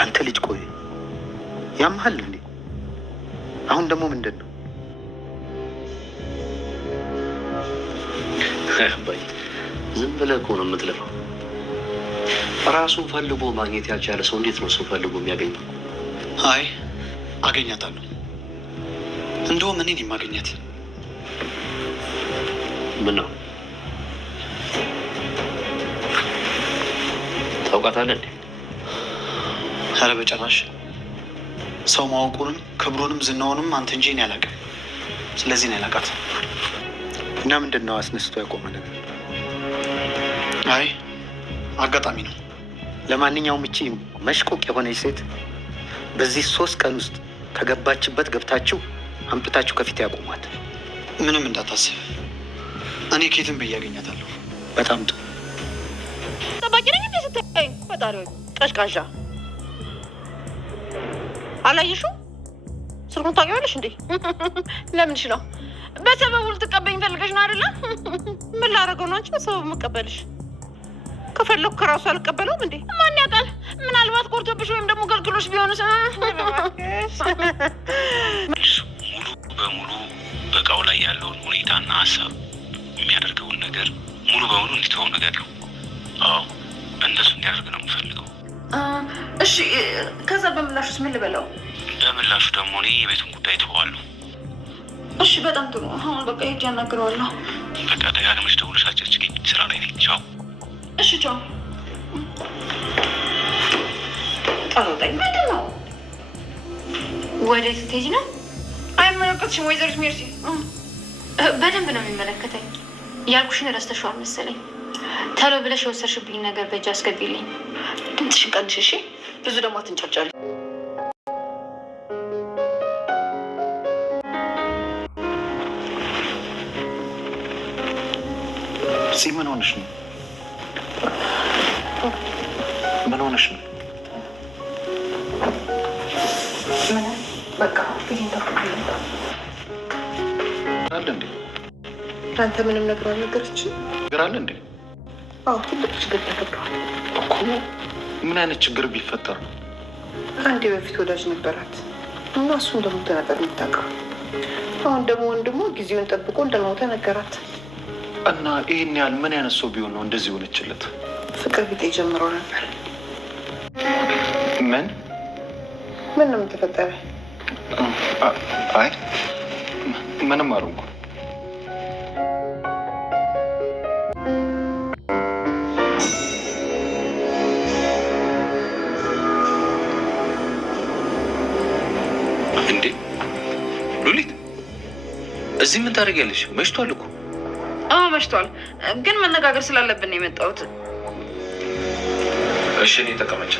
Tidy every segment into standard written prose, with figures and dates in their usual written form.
አንተ ልጅ ቆይ ያምሃል እንዴ? አሁን ደግሞ ምንድን ነው? አባይ ዝም ብለህ እኮ ነው የምትለፋው። ራሱን ፈልጎ ማግኘት ያልቻለ ሰው እንዴት ነው እሱ ፈልጎ የሚያገኘው? አይ አገኛታለሁ። እንደውም እኔን የማገኛት። ምን ነው ታውቃታለህ እንዴ? ኧረ በጭራሽ። ሰው ማወቁንም ክብሩንም ዝናውንም አንተ እንጂ እኔ አላውቅም። ስለዚህ ነው ያላውቃት። እና ምንድን ነው አስነስቶ ያቆመ ነገር? አይ አጋጣሚ ነው። ለማንኛውም እቺ መሽቆቅ የሆነች ሴት በዚህ 3 ቀን ውስጥ ከገባችበት ገብታችሁ አምጥታችሁ ከፊት ያቆሟት። ምንም እንዳታስብ፣ እኔ ኬትም ብዬ ያገኛታለሁ። በጣም ጥሩ። ጠባቂ ነኝ እንዴ ስትይ? ፈጣሪ ቀሽቃዣ አላየሽው? ስልኩን ታውቂዋለሽ እንዴ? ለምንሽ ነው? በሰበቡ ልትቀበኝ ፈልገሽ ነው አይደለ? ምን ላደርገው ነው አንቺ በሰበቡ መቀበልሽ? ከፈለኩ ከራሱ አልቀበለውም እንዴ? ማን ያውቃል? ምናልባት ቆርጦብሽ ወይም ደግሞ ገልግሎሽ ቢሆንስ? ሙሉ በሙሉ በእቃው ላይ ያለውን ሁኔታና ሀሳብ የሚያደርገውን ነገር ሙሉ በሙሉ እንዲተወው ነገር ነው። አዎ እንደሱ እንዲያደርግ ነው የምፈልገው። እሺ ከዛ በምላሹስ ምን ልበለው? በምላሹ ደግሞ እኔ የቤቱን ጉዳይ ተዋለሁ። እሺ በጣም ጥሩ። አሁን በቃ ሄጄ አናግረዋለሁ። በቃ ደጋግመሽ ደውለሽ አትጨቅጭቅኝ፣ ስራ ላይ ነኝ። ቻው። እሺ ቻው። ጠሮጠኝ ምንድን ነው? ወዴት ስትሄጂ ነው? አይመለከትሽም ወይዘሪት ሜርሲ። በደንብ ነው የሚመለከተኝ። ያልኩሽን ረስተሽዋል መሰለኝ። ቶሎ ብለሽ የወሰድሽብኝ ነገር በእጅ አስገቢልኝ። ድምፅሽን ቀንሽ እሺ። ብዙ ደግሞ አትንጫጫሪ። ምን ሆነሽ ነው? ምን ሆነሽ ነው? በቃ አለ እንዴ? አንተ ምንም ነገር አልነገረችም? ችግር አለ እንዴ? አዎ ትልቅ ችግር ተፈጥሯል እኮ። ምን አይነት ችግር ቢፈጠር ነው? አንዴ በፊት ወዳጅ ነበራት እና እሱ እንደሞተ ነበር የምታውቀው። አሁን ደግሞ ወንድሞ ጊዜውን ጠብቆ እንደሞተ ነገራት። እና ይህን ያህል ምን አይነት ሰው ቢሆን ነው እንደዚህ ሆነችለት? ፍቅር ቢጤ ጀምሮ ነበር። ምን ነው የምትፈጠረ? አይ ምንም አልሆንኩም። እንዴ ሉሊት፣ እዚህ ምን ታደርጊያለሽ? መሽቷል እኮ። አዎ መሽቷል፣ ግን መነጋገር ስላለብን ነው የመጣሁት። እሺ እኔ ተቀመጭ።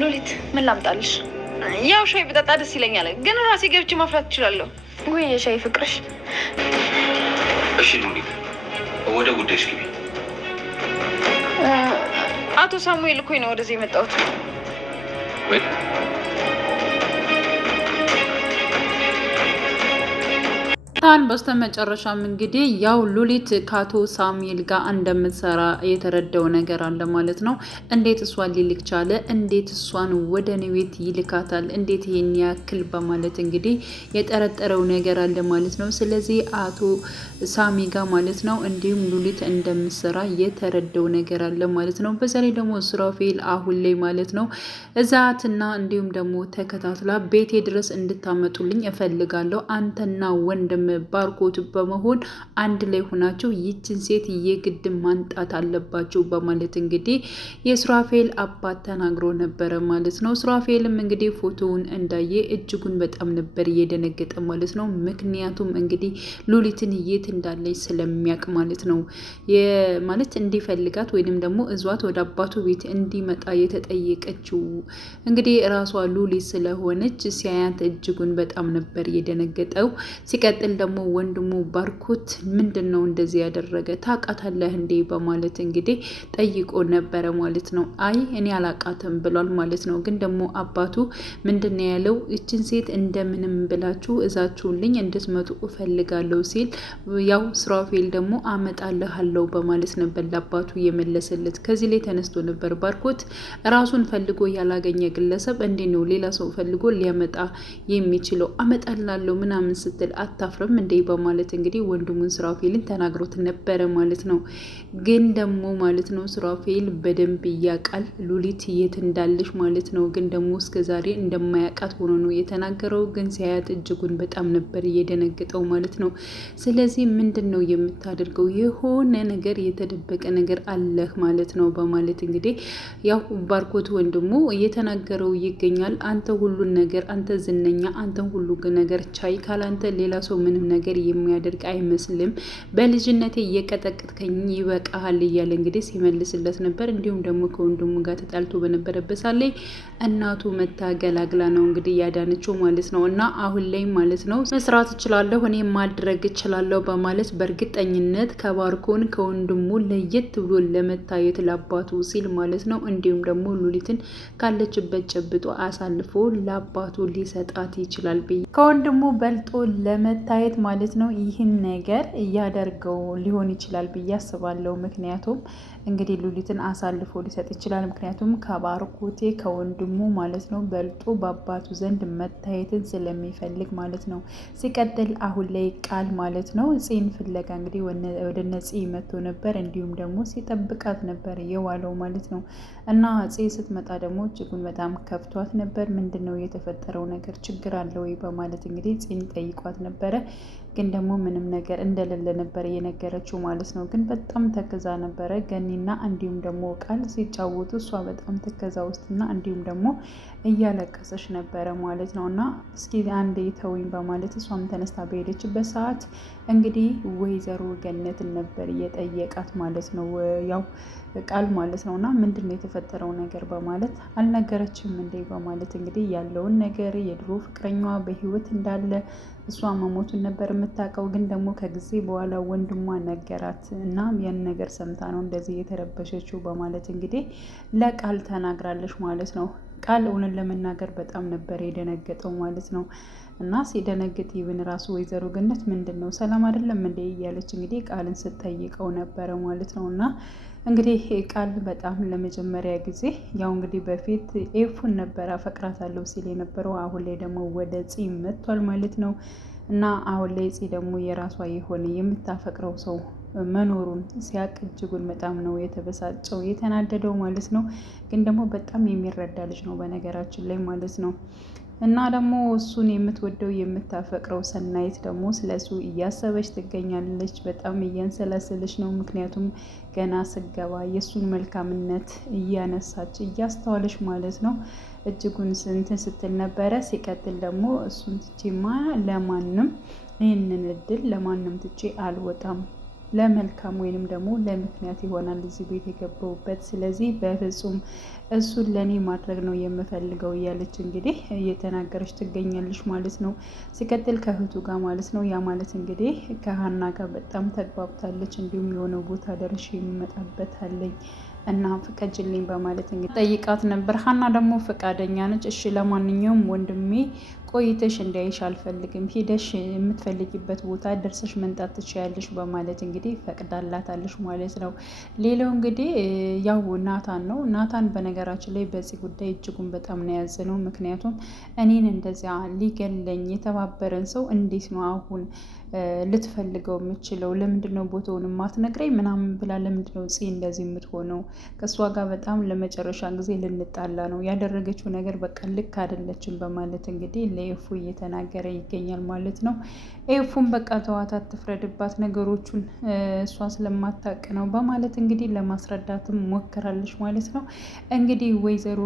ሉሊት ምን ላምጣልሽ? ያው ሻይ ብጠጣ ደስ ይለኛል፣ ግን ራሴ ገብቼ ማፍላት እችላለሁ። ወይ የሻይ ፍቅርሽ። እሺ ሉሊት ወደ ጉዳይሽ ግቢ። አቶ ሳሙኤል እኮ ነው ወደዚህ የመጣሁት። ወይ ታን በስተመጨረሻም እንግዲህ ያው ሉሊት ከአቶ ሳሙኤል ጋር እንደምትሰራ የተረዳው ነገር አለ ማለት ነው። እንዴት እሷን ሊልክ ቻለ? እንዴት እሷን ወደ እኔ ቤት ይልካታል? እንዴት ይሄን ያክል በማለት እንግዲህ የጠረጠረው ነገር አለ ማለት ነው። ስለዚህ አቶ ሳሚ ጋር ማለት ነው እንዲሁም ሉሊት እንደምትሰራ የተረዳው ነገር አለ ማለት ነው። በዛ ላይ ደግሞ ሱራፌል አሁን ላይ ማለት ነው እዛትና እንዲሁም ደግሞ ተከታትላ ቤቴ ድረስ እንድታመጡልኝ እፈልጋለሁ። አንተና ወንድም ባርኮት በመሆን አንድ ላይ ሆናችሁ ይችን ሴት የግድ ማንጣት አለባችሁ በማለት እንግዲህ የሱራፌል አባት ተናግሮ ነበረ ማለት ነው። ሱራፌልም እንግዲህ ፎቶውን እንዳየ እጅጉን በጣም ነበር እየደነገጠ ማለት ነው። ምክንያቱም እንግዲህ ሉሊትን የት እንዳለች ስለሚያውቅ ማለት ነው። ማለት እንዲፈልጋት ወይንም ደግሞ እዟት ወደ አባቱ ቤት እንዲመጣ የተጠየቀችው እንግዲህ ራሷ ሉሊት ስለሆነች ሲያያት እጅጉን በጣም ነበር የደነገጠው። ሲቀጥል ደግሞ ወንድሙ ባርኮት ምንድን ነው እንደዚህ ያደረገ ታውቃታለህ እንዴ በማለት እንግዲህ ጠይቆ ነበረ ማለት ነው። አይ እኔ አላቃትም ብሏል ማለት ነው። ግን ደግሞ አባቱ ምንድን ነው ያለው እችን ሴት እንደምንም ብላችሁ እዛችሁልኝ እንድትመጡ እፈልጋለሁ ሲል ያው ሱራፌል ደግሞ አመጣልሃለሁ በማለት ነበር ለአባቱ የመለሰለት። ከዚህ ላይ ተነስቶ ነበር ባርኮት ራሱን ፈልጎ ያላገኘ ግለሰብ እንዴት ነው ሌላ ሰው ፈልጎ ሊያመጣ የሚችለው? አመጣላለሁ ምናምን ስትል አታፍርም እንዴ በማለት እንግዲህ ወንድሙን ሱራፌልን ተናግሮት ነበረ ማለት ነው። ግን ደግሞ ማለት ነው ሱራፌል በደንብ እያቃል ሉሊት የት እንዳለች ማለት ነው። ግን ደግሞ እስከዛሬ እንደማያውቃት ሆኖ ነው የተናገረው። ግን ሲያያት እጅጉን በጣም ነበር እየደነገጠው ማለት ነው። ስለዚህ ምንድን ነው የምታደርገው? የሆነ ነገር የተደበቀ ነገር አለህ ማለት ነው በማለት እንግዲህ ያው ባርኮት ወንድሙ እየተናገረው ይገኛል። አንተ ሁሉን ነገር አንተ ዝነኛ፣ አንተ ሁሉ ነገር ቻይ፣ ካላንተ ሌላ ሰው ምንም ነገር የሚያደርግ አይመስልም። በልጅነቴ እየቀጠቀጥከኝ ይበቃሃል እያለ እንግዲህ ሲመልስለት ነበር። እንዲሁም ደግሞ ከወንድሙ ጋር ተጣልቶ በነበረበት ሳለ እናቱ መታገላግላ ነው እንግዲህ ያዳነችው ማለት ነው። እና አሁን ላይ ማለት ነው መስራት እችላለሁ፣ እኔ ማድረግ እችላለሁ በማለት በእርግጠኝነት ከባርኮን ከወንድሙ ለየት ብሎ ለመታየት ለአባቱ ሲል ማለት ነው። እንዲሁም ደግሞ ሉሊትን ካለችበት ጨብጦ አሳልፎ ለአባቱ ሊሰጣት ይችላል ብዬ ከወንድሙ በልጦ ለመታየት ማለት ነው ይህን ነገር እያደርገው ሊሆን ይችላል ብዬ አስባለሁ። ምክንያቱም እንግዲህ ሉሊትን አሳልፎ ሊሰጥ ይችላል። ምክንያቱም ከባርኮቴ ከወንድሙ ማለት ነው በልጦ በአባቱ ዘንድ መታየትን ስለሚፈልግ ማለት ነው። ሲቀጥል አሁን ላይ ቃል ማለት ነው ፂን ፍለጋ እንግዲህ ወደ ነፂ መጥቶ ነበር። እንዲሁም ደግሞ ሲጠብቃት ነበር የዋለው ማለት ነው። እና ፂ ስትመጣ ደግሞ እጅጉን በጣም ከፍቷት ነበር። ምንድን ነው የተፈጠረው ነገር ችግር አለ ወይ በማለት እንግዲህ ፂን ጠይቋት ነበረ። ግን ደግሞ ምንም ነገር እንደሌለ ነበር የነገረችው ማለት ነው። ግን በጣም ተከዛ ነበረ ገኒና እንዲሁም ደግሞ ቃል ሲጫወቱ እሷ በጣም ተከዛ ውስጥና እንዲሁም ደግሞ እያለቀሰች ነበረ ማለት ነው። እና እስኪ አንዴ ተውኝ በማለት እሷም ተነስታ በሄደችበት ሰዓት እንግዲህ ወይዘሮ ገነትን ነበር እየጠየቃት ማለት ነው ያው ቃል ማለት ነው። እና ምንድን ነው የተፈጠረው ነገር በማለት አልነገረችም እንዴ በማለት እንግዲህ ያለውን ነገር የድሮ ፍቅረኛዋ በህይወት እንዳለ እሷ መሞቱን ነበር የምታውቀው። ግን ደግሞ ከጊዜ በኋላ ወንድሟ ነገራት እና ያን ነገር ሰምታ ነው እንደዚህ የተረበሸችው በማለት እንግዲህ ለቃል ተናግራለች ማለት ነው። ቃል እውነት ለመናገር በጣም ነበር የደነገጠው ማለት ነው። እና ሲደነግጥ ይብን ራሱ ወይዘሮ ገነት ምንድን ነው ሰላም አይደለም እንዴ እያለች እንግዲህ ቃልን ስትጠይቀው ነበረ ማለት ነው። እና እንግዲህ ቃል በጣም ለመጀመሪያ ጊዜ ያው እንግዲህ በፊት ኤፉን ነበር አፈቅራታለሁ ሲል የነበረው አሁን ላይ ደግሞ ወደ ፂ መጥቷል ማለት ነው። እና አሁን ላይ ፂ ደግሞ የራሷ የሆነ የምታፈቅረው ሰው መኖሩን ሲያቅ እጅጉን በጣም ነው የተበሳጨው የተናደደው ማለት ነው። ግን ደግሞ በጣም የሚረዳ ልጅ ነው በነገራችን ላይ ማለት ነው። እና ደግሞ እሱን የምትወደው የምታፈቅረው ሰናይት ደግሞ ስለሱ እያሰበች ትገኛለች። በጣም እያንሰላሰለች ነው። ምክንያቱም ገና ስገባ የእሱን መልካምነት እያነሳች እያስተዋለች ማለት ነው። እጅጉን እንትን ስትል ነበረ። ሲቀጥል ደግሞ እሱን ትቼማ ለማንም ይህንን እድል ለማንም ትቼ አልወጣም ለመልካም ወይንም ደግሞ ለምክንያት ይሆናል እዚህ ቤት የገባሁበት። ስለዚህ በፍጹም እሱን ለእኔ ማድረግ ነው የምፈልገው እያለች እንግዲህ እየተናገረች ትገኛለች ማለት ነው። ሲቀጥል ከእህቱ ጋር ማለት ነው ያ ማለት እንግዲህ ከሀና ጋር በጣም ተግባብታለች። እንዲሁም የሆነ ቦታ ደርሼ የሚመጣበት አለኝ እና ፍቀጅልኝ በማለት እንግዲህ ጠይቃት ነበር። ሀና ደግሞ ፈቃደኛ ነች። እሺ ለማንኛውም ወንድሜ ቆይተሽ እንዳይሽ አልፈልግም፣ ሄደሽ የምትፈልጊበት ቦታ ደርሰሽ መንጣት ትችያለሽ በማለት እንግዲህ ፈቅዳላታለሽ ማለት ነው። ሌላው እንግዲህ ያው ናታን ነው። ናታን በነገራችን ላይ በዚህ ጉዳይ እጅጉን በጣም ነው ያዘነው። ምክንያቱም እኔን እንደዚያ ሊገለኝ የተባበረን ሰው እንዴት ነው አሁን ልትፈልገው የምችለው? ለምንድን ነው ቦታውን ማትነግረኝ ምናምን ብላ ለምንድን ነው ጽ እንደዚህ የምትሆነው? ከእሷ ጋር በጣም ለመጨረሻ ጊዜ ልንጣላ ነው ያደረገችው ነገር በቃ ልክ አይደለችም በማለት እንግዲህ ለኤፉ እየተናገረ ይገኛል ማለት ነው። ኤፉን በቃ ተዋት፣ አትፍረድባት፣ ነገሮቹን እሷ ስለማታውቅ ነው በማለት እንግዲህ ለማስረዳትም ሞክራለች ማለት ነው። እንግዲህ ወይዘሮ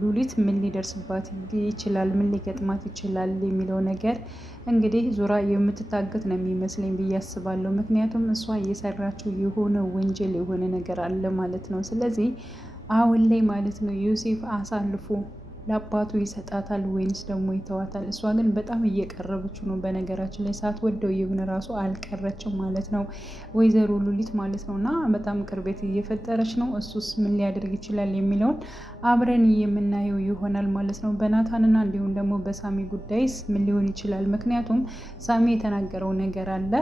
ሉሊት ምን ሊደርስባት ይችላል፣ ምን ሊገጥማት ይችላል የሚለው ነገር እንግዲህ ዙራ የምትታገት ነው የሚመስለኝ ብዬ አስባለሁ። ምክንያቱም እሷ እየሰራችው የሆነ ወንጀል የሆነ ነገር አለ ማለት ነው። ስለዚህ አሁን ላይ ማለት ነው ዮሴፍ አሳልፎ ለአባቱ ይሰጣታል ወይንስ ደግሞ ይተዋታል? እሷ ግን በጣም እየቀረበችው ነው። በነገራችን ላይ ሳትወደው ይሁን ራሱ አልቀረችም ማለት ነው ወይዘሮ ሉሊት ማለት ነው። እና በጣም ቅርቤት እየፈጠረች ነው። እሱስ ምን ሊያደርግ ይችላል የሚለውን አብረን የምናየው ይሆናል ማለት ነው። በናታንና እንዲሁም ደግሞ በሳሚ ጉዳይስ ምን ሊሆን ይችላል? ምክንያቱም ሳሚ የተናገረው ነገር አለ።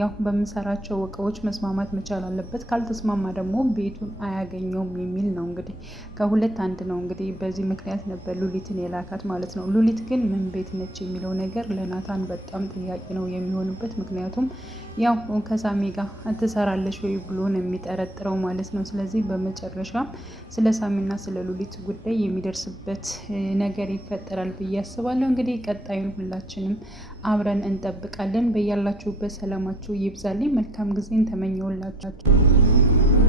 ያው በምሰራቸው እቃዎች መስማማት መቻል አለበት፣ ካልተስማማ ደግሞ ቤቱን አያገኘውም የሚል ነው። እንግዲህ ከሁለት አንድ ነው። እንግዲህ በዚህ ምክንያት ነበር ሉሊትን የላካት ማለት ነው። ሉሊት ግን ምን ቤት ነች የሚለው ነገር ለናታን በጣም ጥያቄ ነው የሚሆንበት። ምክንያቱም ያው ከሳሚ ጋር ትሰራለች ወይ ብሎ ነው የሚጠረጥረው ማለት ነው። ስለዚህ በመጨረሻም ስለ ሳሚና ስለ ሉሊት ጉዳይ የሚደርስበት ነገር ይፈጠራል ብዬ አስባለሁ። እንግዲህ ቀጣዩን ሁላችንም አብረን እንጠብቃለን። በያላችሁበት ሰላማችሁ ይብዛልኝ። መልካም ጊዜን ተመኘውላችሁ።